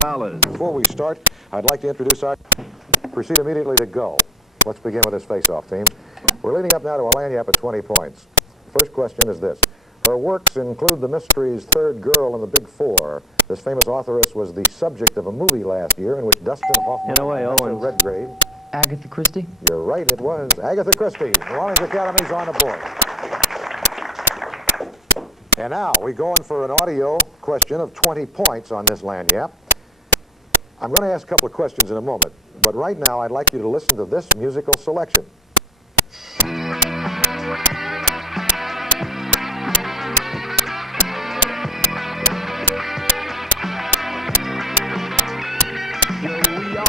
Before we start, I'd like to introduce our... Proceed immediately to go. Let's begin with this face-off, team. We're leading up now to a lanyap at 20 points. First question is this. Her works include the mysteries Third Girl and the Big Four. This famous authoress was the subject of a movie last year in which Dustin Hoffman and Redgrave. Agatha Christie? You're right, it was Agatha Christie. The New Orleans Academy's on the board. And now, we go in for an audio question of 20 points on this lanyap. I'm going to ask a couple of questions in a moment, but right now I'd like you to listen to this musical selection. We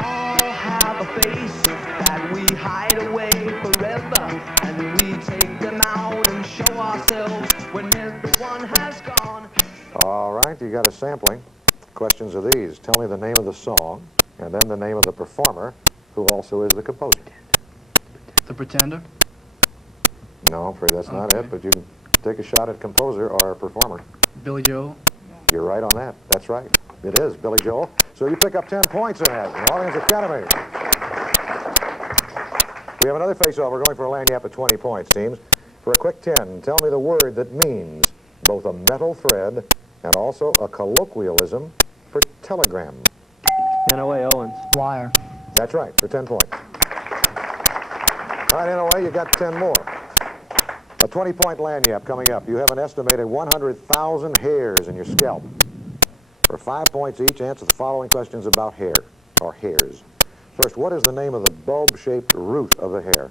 all have a face that we hide away forever, and we take them out and show ourselves when everyone has gone. All right, you got a sampling. Questions are these. Tell me the name of the song, and then the name of the performer, who also is the composer. The Pretender? No, I'm afraid that's not it, but you can take a shot at composer or performer. Billy Joel? You're right on that. That's right. It is Billy Joel. So you pick up 10 points in that. New Orleans Academy. We have another face-off. We're going for a lanyap at 20 points, teams. For a quick 10, tell me the word that means both a metal thread and also a colloquialism for telegram. N.O.A. Owens. Wire. That's right, for 10 points. All right, N.O.A., you got 10 more. A 20-point lanyap coming up. You have an estimated 100,000 hairs in your scalp. For 5 points each, answer the following questions about hair, or hairs. First, what is the name of the bulb-shaped root of the hair?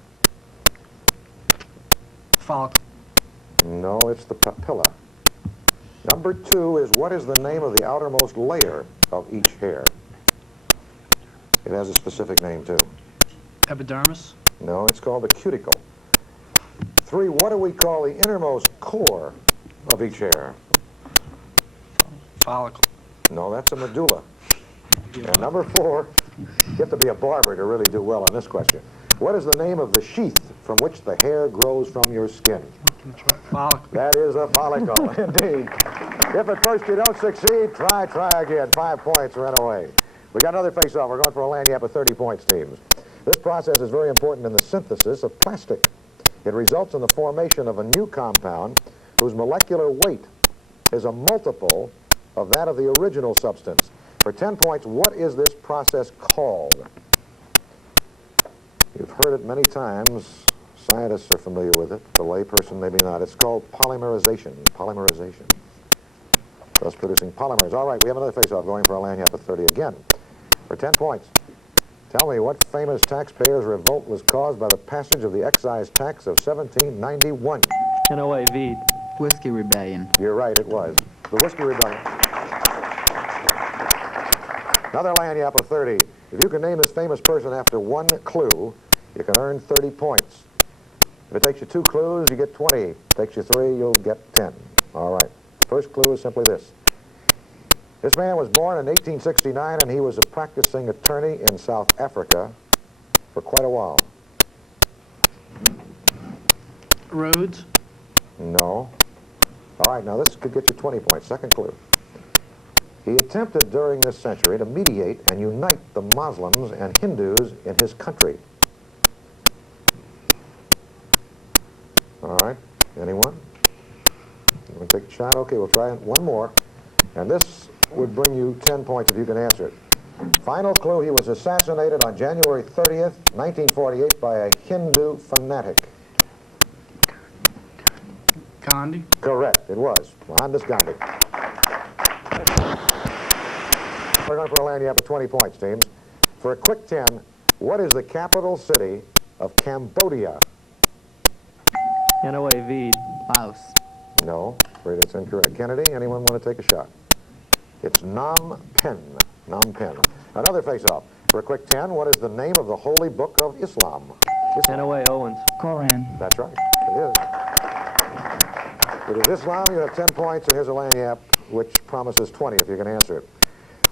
Follicle. No, it's the papilla. Number 2 is, what is the name of the outermost layer of each hair? It has a specific name, too. Epidermis. No, it's called the cuticle. 3, what do we call the innermost core of each hair? Follicle. No, that's a medulla. And number 4, you have to be a barber to really do well on this question. What is the name of the sheath from which the hair grows from your skin? Follicle. That is a follicle, indeed. If at first you don't succeed, try again. 5 points ran away. We got another face-off. We're going for a lanyap of 30 points, teams. This process is very important in the synthesis of plastic. It results in the formation of a new compound whose molecular weight is a multiple of that of the original substance. For 10 points, what is this process called? You've heard it many times. Scientists are familiar with it. The layperson, maybe not. It's called polymerization. Polymerization. Thus producing polymers. All right, we have another face-off going for a lanyap of 30 again. For 10 points. Tell me what famous taxpayers' revolt was caused by the passage of the excise tax of 1791. N.O.A. Veed. Whiskey Rebellion. You're right, it was. The Whiskey Rebellion. Another lanyap of 30. If you can name this famous person after one clue, you can earn 30 points. If it takes you 2 clues, you get 20. If it takes you 3, you'll get 10. All right. First clue is simply this. This man was born in 1869, and he was a practicing attorney in South Africa for quite a while. Rhodes. No. All right, now this could get you 20 points. Second clue. He attempted during this century to mediate and unite the Muslims and Hindus in his country. All right, anyone? You want to take a shot? Okay, we'll try one more. And this would bring you 10 points if you can answer it. Final clue, he was assassinated on January 30th, 1948 by a Hindu fanatic. Gandhi. Correct, it was. Mohandas Gandhi. We're going for a lanyap of 20 points, teams. For a quick 10, what is the capital city of Cambodia? N.O.A. Veed. Laos. No, afraid it's incorrect. Kennedy, anyone want to take a shot? It's Phnom Penh. Phnom Penh. Another face-off. For a quick 10, what is the name of the holy book of Islam? N.O.A. Owens. Koran. That's right. It is. It is Islam. You have 10 points, and here's a lanyap which promises 20 if you can answer it.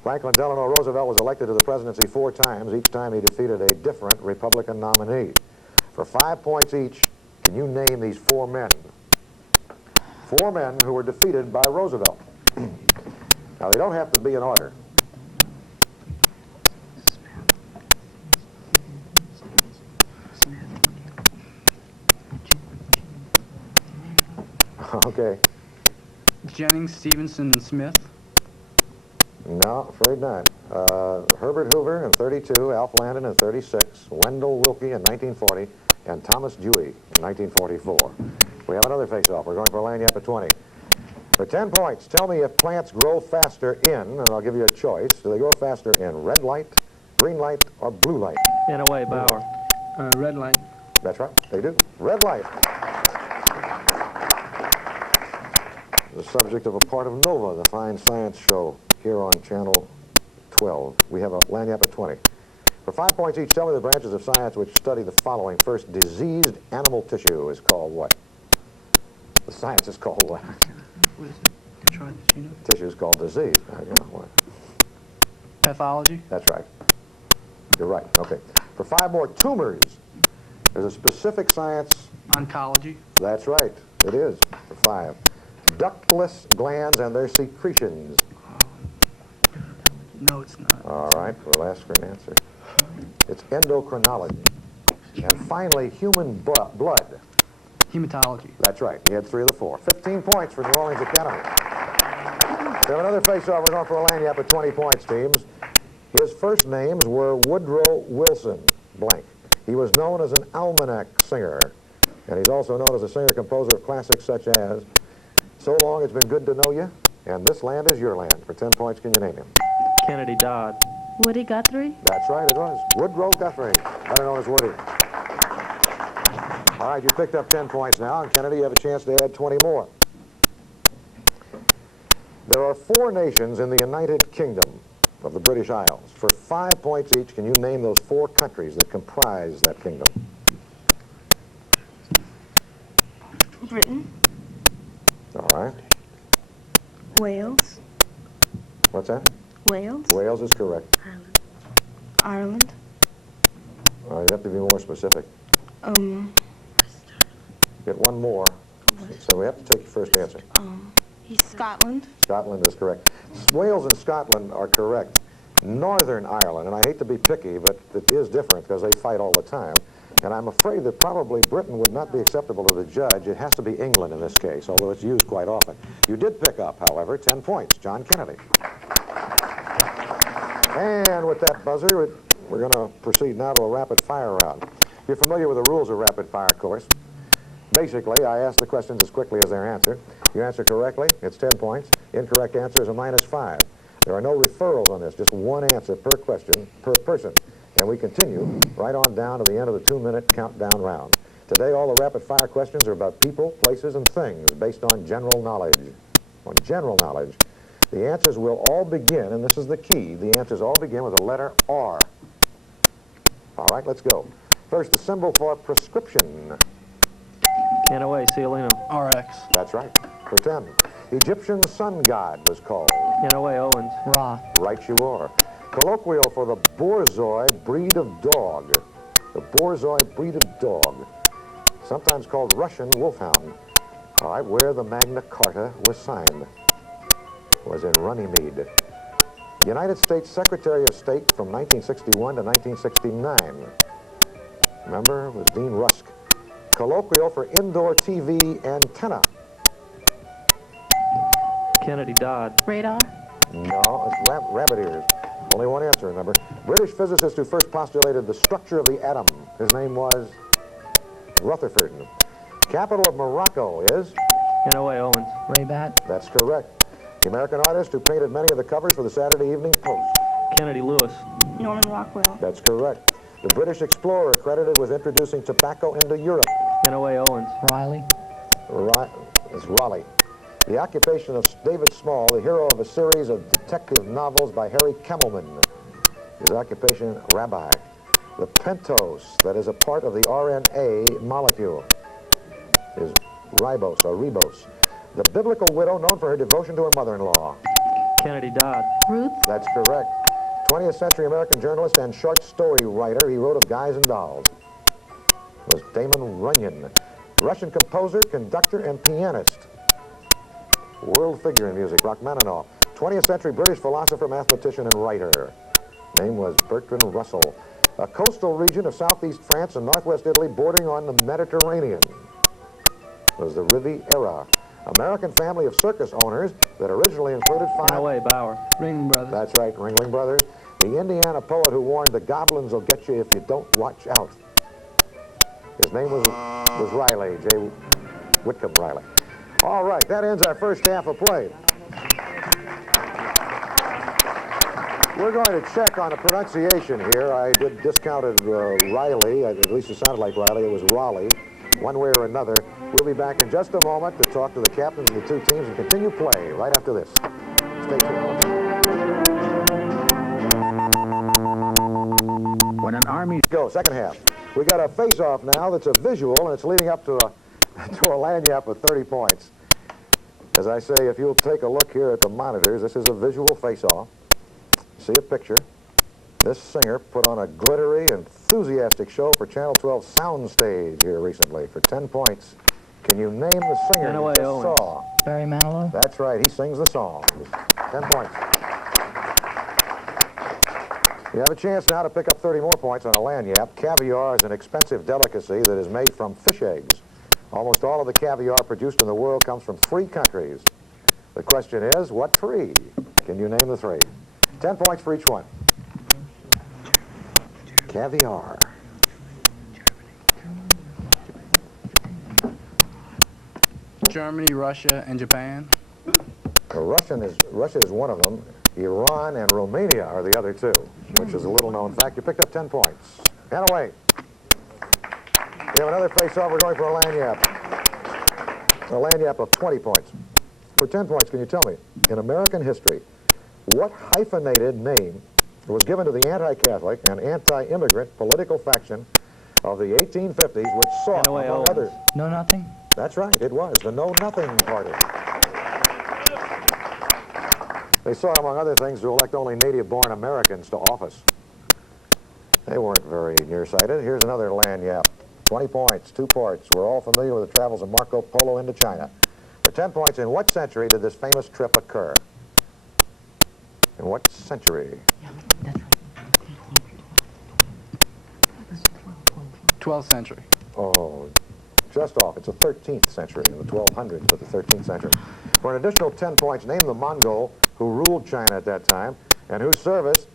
Franklin Delano Roosevelt was elected to the presidency 4 times. Each time he defeated a different Republican nominee. For 5 points each, can you name these 4 men? 4 men who were defeated by Roosevelt. Now, they don't have to be in order. Okay. Jennings, Stevenson, and Smith. No, afraid not. Herbert Hoover in 32, Alf Landon in 36, Wendell Willkie in 1940, and Thomas Dewey in 1944. We have another face-off. We're going for a lagniappe at 20. For 10 points, tell me if plants grow faster in, and I'll give you a choice. Do they grow faster in red light, green light, or blue light? And away, Bauer. Red light. That's right, they do. Red light. The subject of a part of Nova, the fine science show here on Channel 12. We have a lagniappe at 20. For 5 points each, tell me the branches of science which study the following. First, diseased animal tissue is called what? The science is called what? What is it? Try this, you know. Tissue is called disease. You know what? Pathology. That's right. You're right. Okay. For 5 more, tumors. There's a specific science. Oncology. That's right. It is. For 5. Ductless glands and their secretions. No, it's not. All right. We'll ask for an answer. It's endocrinology. And finally, human blood. Hematology. That's right. He had 3 of the 4. 15 points for New Orleans Academy. We have another face-off. We're going for a lagniappe at 20 points, teams. His first names were Woodrow Wilson, blank. He was known as an almanac singer, and he's also known as a singer-composer of classics such as So Long It's Been Good to Know You, and This Land Is Your Land. For 10 points, can you name him? Kennedy Dodd. Woody Guthrie? That's right, it was. Woodrow Guthrie, better known as Woody. All right, you picked up 10 points now, and Kennedy, you have a chance to add 20 more. There are 4 nations in the United Kingdom of the British Isles. For 5 points each, can you name those 4 countries that comprise that kingdom? Britain? All right. Wales? What's that? Wales? Wales is correct. Ireland? You have to be more specific. Get one more. So we have to take your first answer. Scotland? Scotland is correct. Wales and Scotland are correct. Northern Ireland, and I hate to be picky, but it is different because they fight all the time. And I'm afraid that probably Britain would not be acceptable to the judge. It has to be England in this case, although it's used quite often. You did pick up, however, 10 points. John Kennedy. And with that buzzer, we're going to proceed now to a rapid fire round. You're familiar with the rules of rapid fire, of course. Basically, I ask the questions as quickly as they're answered. You answer correctly, it's 10 points. Incorrect answer is a -5. There are no referrals on this, just one answer per question, per person. And we continue right on down to the end of the 2-minute countdown round. Today, all the rapid fire questions are about people, places, and things based on general knowledge. On general knowledge. The answers will all begin, and this is the key, the answers all begin with the letter R. All right, let's go. First, the symbol for prescription. And away, Cialino. RX. That's right. For 10. Egyptian sun god was called. And away, Owens. Ra. Right you are. Colloquial for the Borzoi breed of dog. The Borzoi breed of dog. Sometimes called Russian wolfhound. All right, where the Magna Carta was signed was in Runnymede. United States Secretary of State from 1961 to 1969. Remember, it was Dean Rusk. Colloquial for indoor TV antenna. Kennedy Dodd. Radar? No, it's rabbit ears. Only one answer, remember. British physicist who first postulated the structure of the atom. His name was Rutherford. Capital of Morocco is? And away, Owens. Rabat. That's correct. The American artist who painted many of the covers for the Saturday Evening Post. Kennedy Lewis. Norman Rockwell? That's correct. The British explorer credited with introducing tobacco into Europe. And away, Owens. Riley. It's Raleigh. The occupation of David Small, the hero of a series of detective novels by Harry Kemmelman. His occupation, rabbi. The pentose, that is a part of the RNA molecule, is ribose or ribose. The biblical widow known for her devotion to her mother-in-law. Kennedy Dodd. Ruth? That's correct. 20th century American journalist and short story writer. He wrote of guys and dolls. Was Damon Runyon. Russian composer, conductor, and pianist. World figure in music, Rachmaninoff. 20th century British philosopher, mathematician, and writer. Name was Bertrand Russell. A coastal region of southeast France and northwest Italy bordering on the Mediterranean. Was the Riviera. American family of circus owners that originally included five. Kenaway Bauer. Ring Brothers. That's right, Ringling Brothers. The Indiana poet who warned the goblins will get you if you don't watch out. His name was Riley, J. Whitcomb Riley. All right, that ends our first half of play. We're going to check on the pronunciation here. I did discounted Riley, at least it sounded like Riley. It was Raleigh, one way or another. We'll be back in just a moment to talk to the captains of the two teams and continue play right after this. Stay tuned. When an army... Go, second half. We got a face-off now that's a visual, and it's leading up to a lanyap of 30 points. As I say, if you'll take a look here at the monitors, this is a visual face-off. See a picture. This singer put on a glittery, enthusiastic show for Channel 12 Soundstage here recently for 10 points. Can you name the singer you just saw? Barry Manilow? That's right. He sings the song. 10 points. You have a chance now to pick up 30 more points on a lanyap. Caviar is an expensive delicacy that is made from fish eggs. Almost all of the caviar produced in the world comes from 3 countries. The question is, what 3? Can you name the 3? 10 points for each one. Caviar. Germany, Russia, and Japan. Russia is one of them. Iran and Romania are the other 2, which is a little-known fact. You picked up 10 points. And away. We have another face-off. We're going for a lanyap. A lanyap of 20 points. For 10 points, can you tell me, in American history, what hyphenated name was given to the anti-Catholic and anti-immigrant political faction of the 1850s, which sought, Kenaway among Owens. others... Know Nothing? That's right, it was the Know Nothing Party. They sought, among other things, to elect only native-born Americans to office. They weren't very nearsighted. Here's another lanyap. 20 points, 2 parts. We're all familiar with the travels of Marco Polo into China. For 10 points, in what century did this famous trip occur? In what century? 12th century. Oh, just off. It's the 13th century, in the 1200s, but the 13th century. For an additional 10 points, name the Mongol who ruled China at that time and in whose service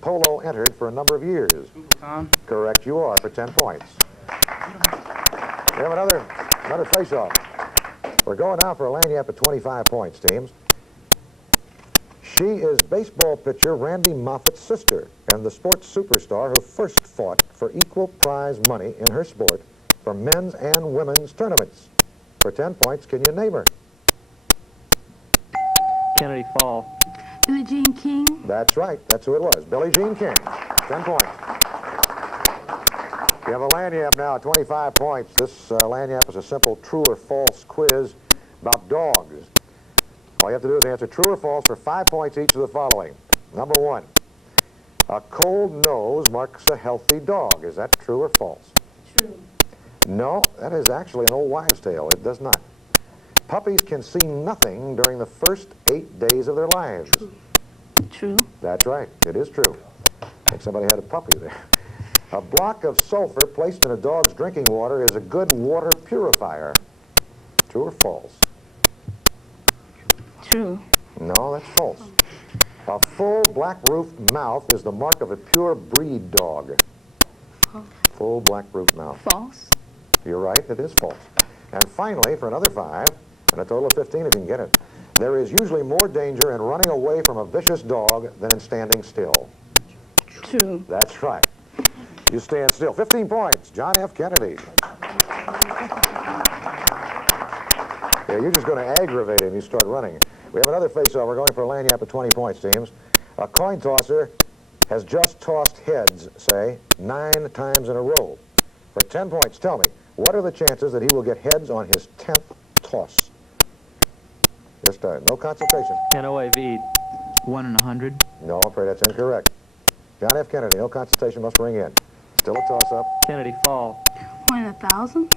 polo entered for a number of years. Khan. Correct you are for 10 points. We have another face-off. We're going now for a lanyap at 25 points, teams. She is baseball pitcher Randy Moffat's sister and the sports superstar who first fought for equal prize money in her sport for men's and women's tournaments. For 10 points, can you name her? Kennedy Fall. Billie Jean King. That's right. That's who it was. Billie Jean King. 10 points. You have a lanyap now at 25 points. This lanyap is a simple true or false quiz about dogs. All you have to do is answer true or false for 5 points each of the following. Number 1, a cold nose marks a healthy dog. Is that true or false? True. No, that is actually an old wives' tale. It does not. Puppies can see nothing during the first 8 days of their lives. True. That's right. It is true. I think somebody had a puppy there. A block of sulfur placed in a dog's drinking water is a good water purifier. True or false? True. No, that's false. A full black-roofed mouth is the mark of a pure breed dog. Full black-roofed mouth. False. You're right, it is false. And finally, for another 5, and a total of 15 if you can get it, there is usually more danger in running away from a vicious dog than in standing still. True. That's right. You stand still. 15 points. John F. Kennedy. Yeah, you're just going to aggravate him. You start running. We have another face-off. We're going for a lanyap at 20 points, teams. A coin tosser has just tossed heads, say, 9 times in a row. For 10 points, tell me, what are the chances that he will get heads on his 10th toss? Just no consultation. Kenaway Veed. 1 in 100. No, I'm afraid that's incorrect. John F. Kennedy, no consultation must ring in. Still a toss-up. Kennedy Fall. 1 in 1,000.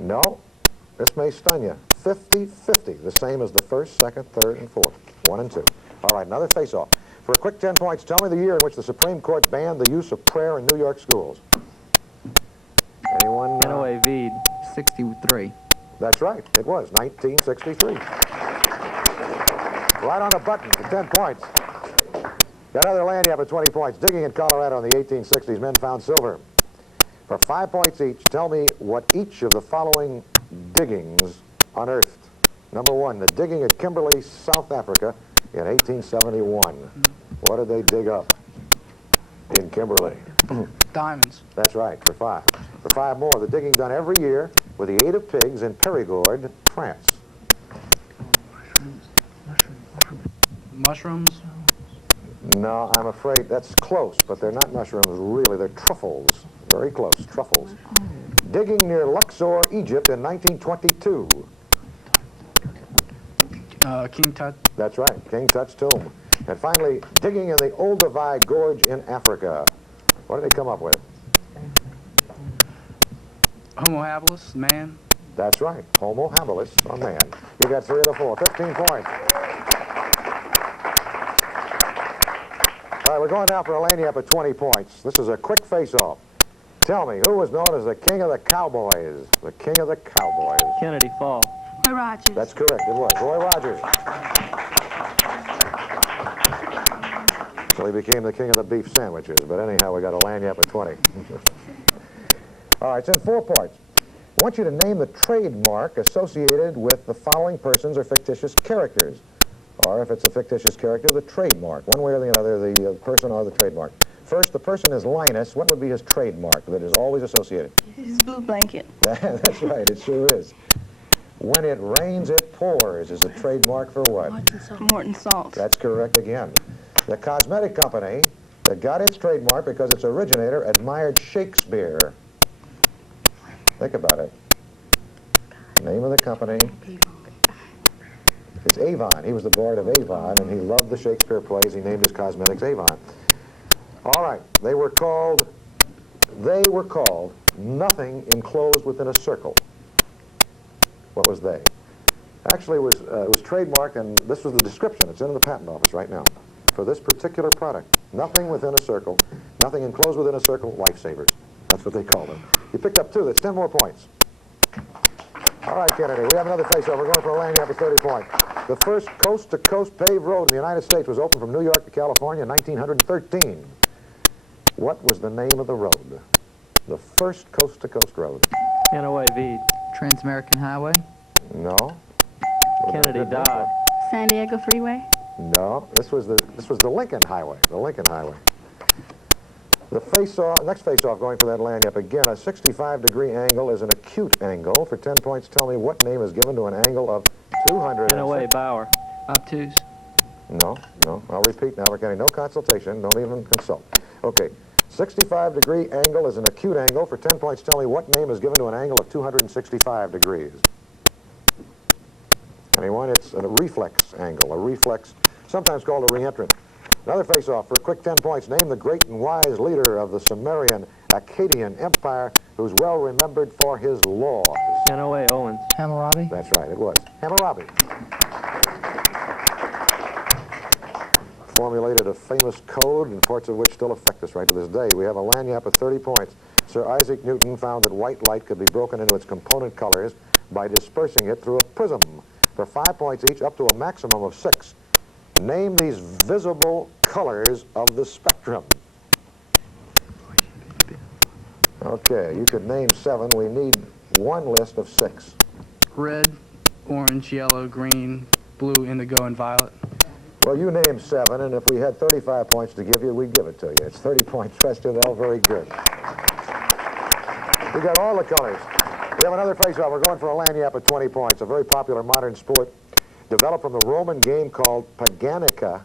No, this may stun you. 50-50, the same as the first, second, third, and fourth. 1 and 2. All right, another face-off. For a quick 10 points, tell me the year in which the Supreme Court banned the use of prayer in New York schools. Anyone? Kenaway Veed. 63. That's right. It was 1963. Right on the button for 10 points. Got another lanyard at 20 points. Digging in Colorado in the 1860s, men found silver. For 5 points each, tell me what each of the following diggings unearthed. Number one, the digging at Kimberley, South Africa in 1871. What did they dig up in Kimberley? Diamonds. That's right, for 5. For 5 more, the digging done every year with the aid of pigs in Périgord, France. Mushrooms. No, I'm afraid that's close, but they're not mushrooms, really. They're truffles. Very close, truffles. Digging near Luxor, Egypt in 1922. King Tut. That's right, King Tut's tomb. And finally, digging in the Olduvai Gorge in Africa. What did they come up with? Homo habilis, man. That's right, Homo habilis, a man. You got 3 of the 4, 15 points. All right, we're going now for a lanyard at 20 points. This is a quick face-off. Tell me, who was known as the King of the Cowboys? The King of the Cowboys. Kennedy Fall. Roy Rogers. That's correct, it was. Roy Rogers. So he became the king of the beef sandwiches. But anyhow, we got a lanyard at 20. All right, it's in 4 parts. I want you to name the trademark associated with the following persons or fictitious characters. Or if it's a fictitious character, the trademark. One way or the other, the person or the trademark. First, the person is Linus. What would be his trademark that is always associated? His blue blanket. That's right, it sure is. When it rains, it pours is a trademark for what? Morton Salt. That's correct again. The cosmetic company that got its trademark because its originator admired Shakespeare. Think about it. Name of the company. It's Avon. He was the Bard of Avon, and he loved the Shakespeare plays. He named his cosmetics Avon. All right. They were called nothing enclosed within a circle. What was they? Actually, it was trademarked, and this was the description. It's in the patent office right now. For this particular product, nothing within a circle, nothing enclosed within a circle, lifesavers. That's what they called them. You picked up 2. That's 10 more points. All right, Kennedy, we have another face-off. We're going for a lanyard for 30 points. The first coast-to-coast paved road in the United States was opened from New York to California in 1913. What was the name of the road? The first coast-to-coast road. Hanaway Veed. Trans-American Highway. No. Kennedy Dodd. San Diego Freeway. No. This was the Lincoln Highway. The Lincoln Highway. The next face-off going for that lanyard. Again, a 65-degree angle is an acute angle. For 10 points, tell me what name is given to an angle of 200. Hanaway Bauer. Obtuse. No. I'll repeat now. We're getting no consultation. Don't even consult. Okay. 65-degree angle is an acute angle. For 10 points, tell me what name is given to an angle of 265 degrees. Anyone? It's a reflex angle. A reflex, sometimes called a reentrant. Another face-off for a quick 10 points. Name the great and wise leader of the Sumerian Akkadian Empire who's well remembered for his laws. Hanaway Owens. Hammurabi. That's right, it was. Hammurabi. Formulated a famous code, and parts of which still affect us right to this day. We have a lanyard of 30 points. Sir Isaac Newton found that white light could be broken into its component colors by dispersing it through a prism. For 5 points each, up to a maximum of 6. Name these visible colors of the spectrum. Okay, you could name 7. We need one list of 6. Red, orange, yellow, green, blue, indigo, and violet. Well, you named 7, and if we had 35 points to give you, we'd give it to you. It's 30 points, Preston. Very good. We got all the colors. We have another face-off. We're going for a lanyard at 20 points, a very popular modern sport developed from the Roman game called paganica,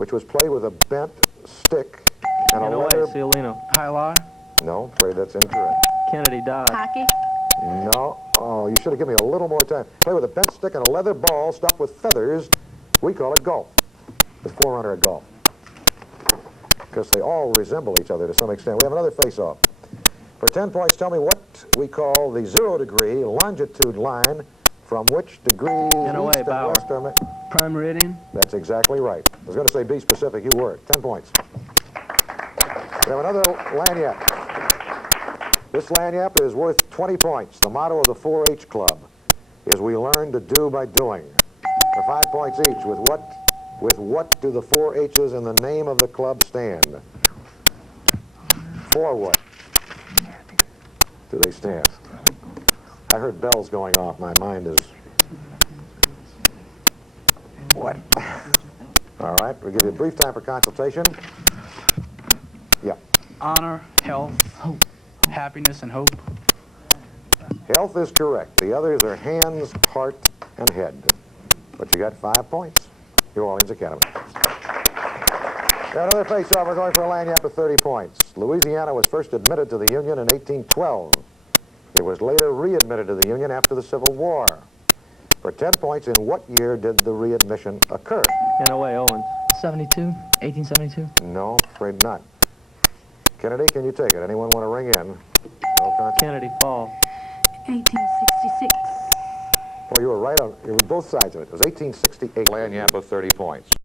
which was played with a bent stick and a leather... Hanaway Ciolino. Highlight. No, afraid that's incorrect. Kennedy Dodd. Hockey. No. Oh, you should have given me a little more time. Play with a bent stick and a leather ball stuffed with feathers. We call it golf. The forerunner of golf. Because they all resemble each other to some extent. We have another face-off. For 10 points, tell me what we call the 0-degree longitude line from which degrees Hanaway east and Bauer. west are... Prime Meridian. That's exactly right. I was going to say be specific. You were. 10 points. We have another lanyard. This lanyard is worth 20 points. The motto of the 4-H Club. is we learn to do by doing. For 5 points each, with what do the 4 H's in the name of the club stand? For what do they stand? I heard bells going off. My mind is... What? All right, we'll give you a brief time for consultation. Yeah. Honor, health, happiness, and hope. Health is correct. The others are hands, heart, and head. But you got 5 points. New Orleans Academy. Got another face-off. We're going for a lanyard of 30 points. Louisiana was first admitted to the Union in 1812. It was later readmitted to the Union after the Civil War. For 10 points, in what year did the readmission occur? In a way, Owens. 1872. No, afraid not. Kennedy, can you take it? Anyone want to ring in? No contact. Kennedy Fall. 1866. Well, you were right on both sides of it. It was 1868. Lanyard of 30 points.